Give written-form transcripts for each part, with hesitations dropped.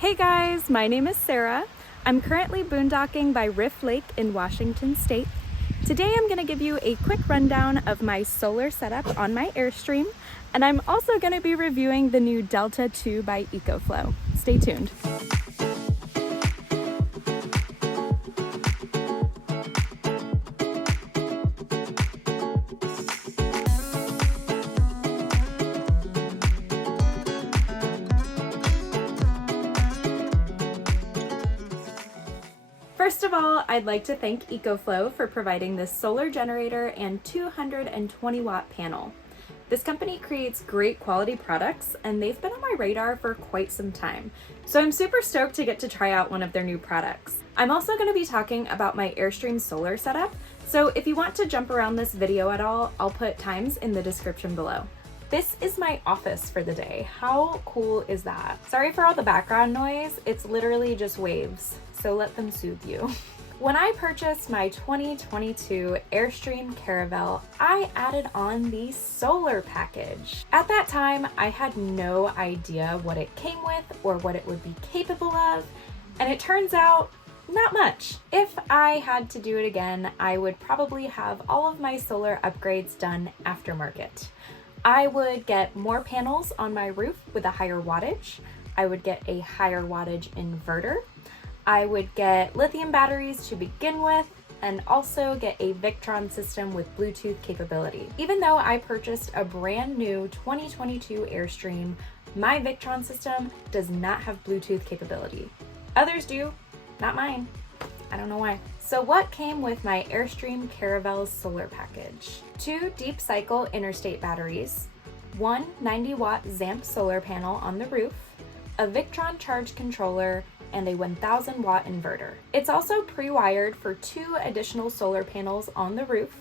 Hey guys, my name is Sarah. I'm currently boondocking by Riffe Lake in Washington State. Today I'm going to give you a quick rundown of my solar setup on my Airstream, and I'm also going to be reviewing the new Delta 2 by EcoFlow. Stay tuned. First of all, I'd like to thank EcoFlow for providing this solar generator and 220 watt panel. This company creates great quality products and they've been on my radar for quite some time. So I'm super stoked to get to try out one of their new products. I'm also going to be talking about my Airstream solar setup. So if you want to jump around this video at all, I'll put times in the description below. This is my office for the day. How cool is that? Sorry for all the background noise. It's literally just waves, so let them soothe you. When I purchased my 2022 Airstream Caravel, I added on the solar package. At that time, I had no idea what it came with or what it would be capable of, and it turns out not much. If I had to do it again, I would probably have all of my solar upgrades done aftermarket. I would get more panels on my roof with a higher wattage. I would get a higher wattage inverter. I would get lithium batteries to begin with, and also get a Victron system with Bluetooth capability. Even though I purchased a brand new 2022 Airstream, my Victron system does not have Bluetooth capability. Others do, not mine. I don't know why. So what came with my Airstream Caravel solar package? 2 deep cycle interstate batteries, 1 90 watt ZAMP solar panel on the roof, a Victron charge controller, and a 1000 watt inverter. It's also pre-wired for 2 additional solar panels on the roof,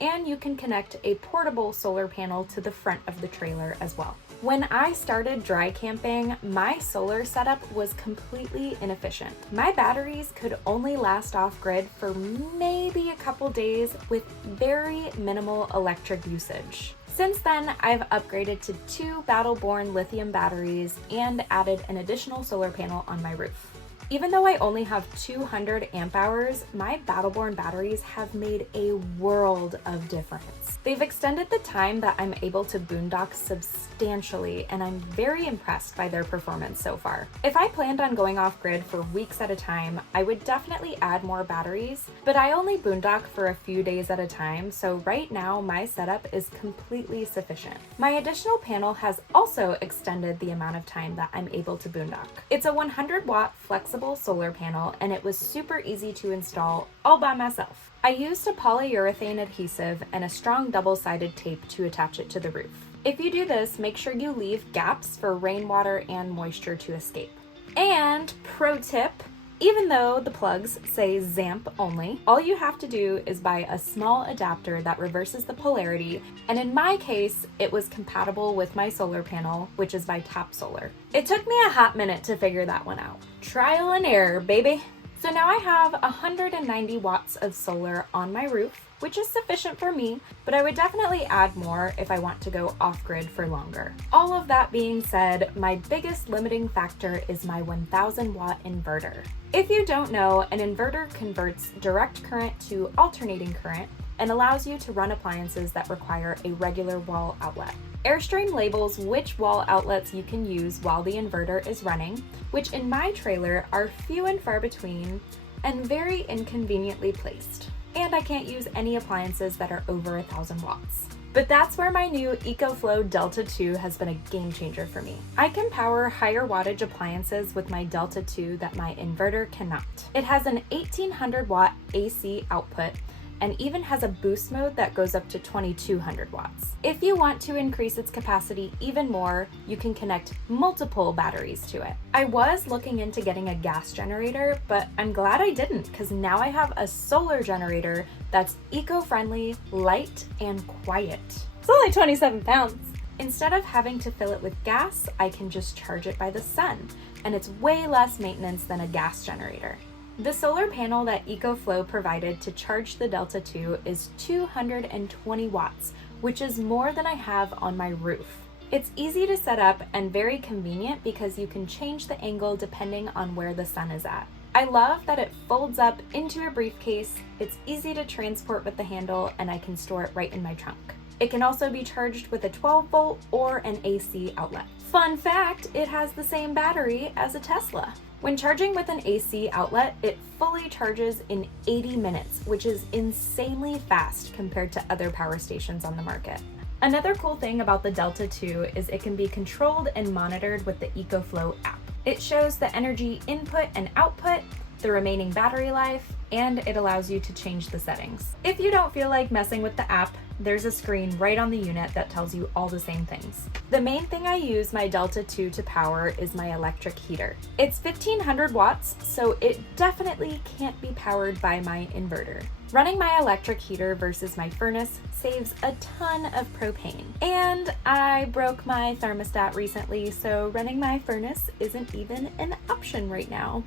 and you can connect a portable solar panel to the front of the trailer as well. When I started dry camping, my solar setup was completely inefficient. My batteries could only last off-grid for maybe a couple days with very minimal electric usage. Since then, I've upgraded to 2 Battle-Born lithium batteries and added an additional solar panel on my roof. Even though I only have 200 amp hours, my Battle-Born batteries have made a world of difference. They've extended the time that I'm able to boondock substantially, and I'm very impressed by their performance so far. If I planned on going off-grid for weeks at a time, I would definitely add more batteries, but I only boondock for a few days at a time, so right now my setup is completely sufficient. My additional panel has also extended the amount of time that I'm able to boondock. It's a 100 watt flexible solar panel, and it was super easy to install all by myself. I used a polyurethane adhesive and a strong double-sided tape to attach it to the roof. If you do this, make sure you leave gaps for rainwater and moisture to escape. And pro tip, even though the plugs say ZAMP only, all you have to do is buy a small adapter that reverses the polarity, and in my case, it was compatible with my solar panel, which is by Top Solar. It took me a hot minute to figure that one out. Trial and error, baby. So now I have 190 watts of solar on my roof, which is sufficient for me, but I would definitely add more if I want to go off-grid for longer. All of that being said, my biggest limiting factor is my 1000 watt inverter. If you don't know, an inverter converts direct current to alternating current and allows you to run appliances that require a regular wall outlet. Airstream labels which wall outlets you can use while the inverter is running, which in my trailer are few and far between and very inconveniently placed. And I can't use any appliances that are over 1000 watts. But that's where my new EcoFlow Delta 2 has been a game changer for me. I can power higher wattage appliances with my Delta 2 that my inverter cannot. It has an 1800 watt AC output and even has a boost mode that goes up to 2200 watts. If you want to increase its capacity even more, you can connect multiple batteries to it. I was looking into getting a gas generator, but I'm glad I didn't because now I have a solar generator that's eco-friendly, light, and quiet. It's only 27 pounds. Instead of having to fill it with gas, I can just charge it by the sun, and it's way less maintenance than a gas generator. The solar panel that EcoFlow provided to charge the Delta 2 is 220 watts, which is more than I have on my roof. It's easy to set up and very convenient because you can change the angle depending on where the sun is at. I love that it folds up into a briefcase, it's easy to transport with the handle, and I can store it right in my trunk. It can also be charged with a 12-volt or an AC outlet. Fun fact, it has the same battery as a Tesla. When charging with an AC outlet, it fully charges in 80 minutes, which is insanely fast compared to other power stations on the market. Another cool thing about the Delta 2 is it can be controlled and monitored with the EcoFlow app. It shows the energy input and output, the remaining battery life, and it allows you to change the settings. If you don't feel like messing with the app, there's a screen right on the unit that tells you all the same things. The main thing I use my Delta 2 to power is my electric heater. It's 1500 watts, so it definitely can't be powered by my inverter. Running my electric heater versus my furnace saves a ton of propane. And I broke my thermostat recently, so running my furnace isn't even an option right now.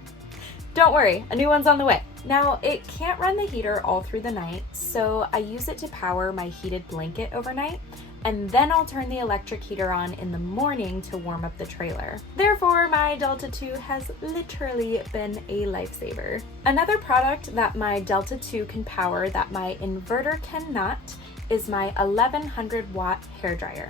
Don't worry, a new one's on the way. Now, it can't run the heater all through the night, so I use it to power my heated blanket overnight, and then I'll turn the electric heater on in the morning to warm up the trailer. Therefore, my Delta 2 has literally been a lifesaver. Another product that my Delta 2 can power that my inverter cannot is my 1100 watt hairdryer.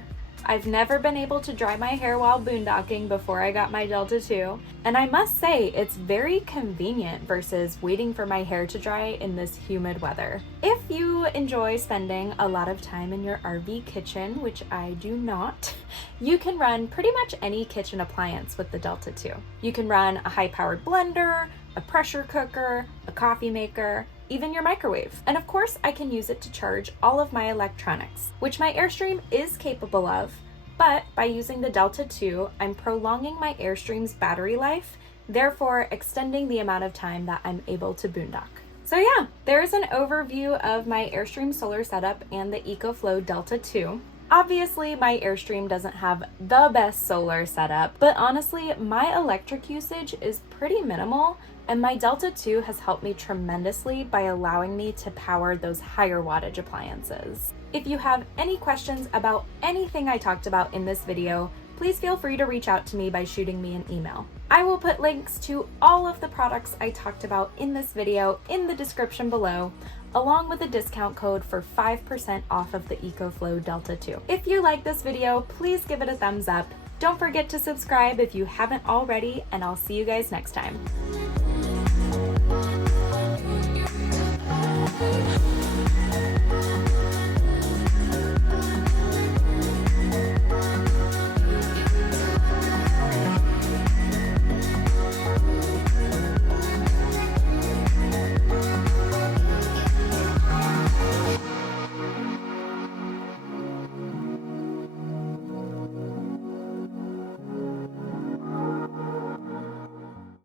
I've never been able to dry my hair while boondocking before I got my Delta 2, and I must say it's very convenient versus waiting for my hair to dry in this humid weather. If you enjoy spending a lot of time in your RV kitchen, which I do not, you can run pretty much any kitchen appliance with the Delta 2. You can run a high-powered blender, a pressure cooker, a coffee maker, even your microwave. And of course, I can use it to charge all of my electronics, which my Airstream is capable of, but by using the Delta 2, I'm prolonging my Airstream's battery life, therefore extending the amount of time that I'm able to boondock. So yeah, there's an overview of my Airstream solar setup and the EcoFlow Delta 2. Obviously, my Airstream doesn't have the best solar setup, but honestly, my electric usage is pretty minimal, and my Delta 2 has helped me tremendously by allowing me to power those higher wattage appliances. If you have any questions about anything I talked about in this video, please feel free to reach out to me by shooting me an email. I will put links to all of the products I talked about in this video in the description below, along with a discount code for 5% off of the EcoFlow Delta 2. If you like this video, please give it a thumbs up. Don't forget to subscribe if you haven't already, and I'll see you guys next time.